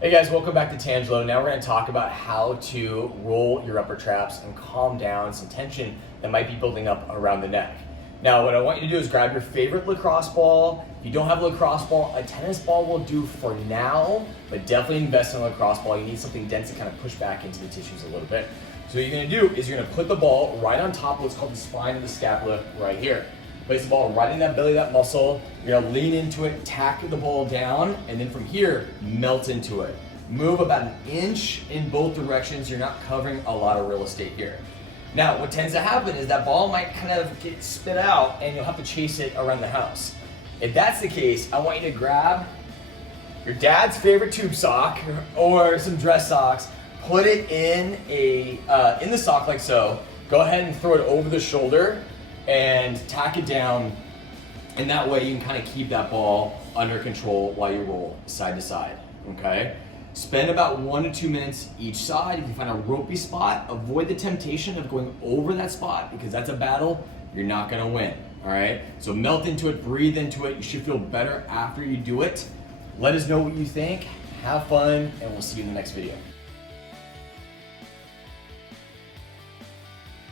Hey guys, welcome back to Tangelo. Now we're going to talk about how to roll your upper traps and calm down some tension that might be building up around the neck. Now what I want you to do is grab your favorite lacrosse ball. If you don't have a lacrosse ball, a tennis ball will do for now, but definitely invest in a lacrosse ball. You need something dense to kind of push back into the tissues a little bit. So what you're going to do is you're going to put the ball right on top of what's called the spine of the scapula right here. Place the ball right in that belly, that muscle. You're gonna lean into it, tack the ball down, and then from here, melt into it. Move about an inch in both directions. You're not covering a lot of real estate here. Now, what tends to happen is that ball might kind of get spit out and you'll have to chase it around the house. If that's the case, I want you to grab your dad's favorite tube sock or some dress socks, put it in the sock like so. Go ahead and throw it over the shoulder and tack it down, and that way you can kind of keep that ball under control while you roll side to side, okay? Spend about 1 to 2 minutes each side. If you find a ropey spot, avoid the temptation of going over that spot because that's a battle you're not gonna win, all right? So melt into it, breathe into it. You should feel better after you do it. Let us know what you think, have fun, and we'll see you in the next video.